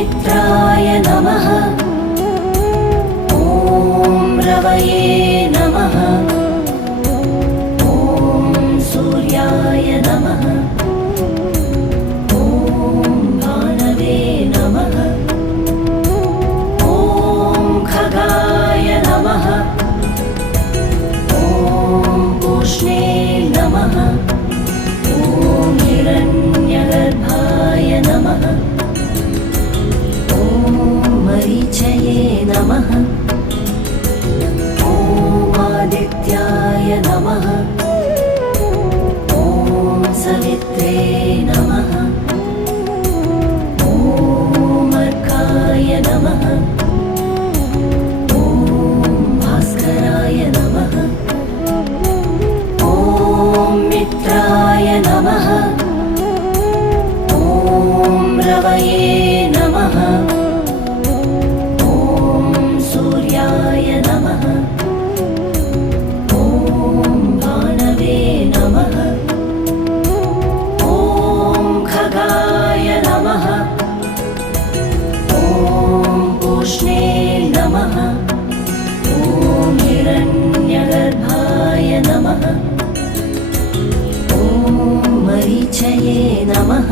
मित्राय नमः। ॐ रवये नमः। ॐ सूर्याय नमः। ॐ भानवे नमः। ॐ खगाय नमः। ॐ पूष्णे नमः। ॐ हिरण्यगर्भाय नमः। ॐ मरीचये नमः। ॐ आदित्याय नमः। ॐ सवित्रे नमः। ॐ अर्काय नमः। ॐ भास्कराय नमः। ॐ मित्राय नमः। ॐ रवये नमः। ॐ सूर्याय नमः। ॐ भानवे नमः। ॐ खगाय नमः। ॐ पूष्णे नमः। ॐ हिरण्यगर्भाय नमः। ॐ मरीचये नमः।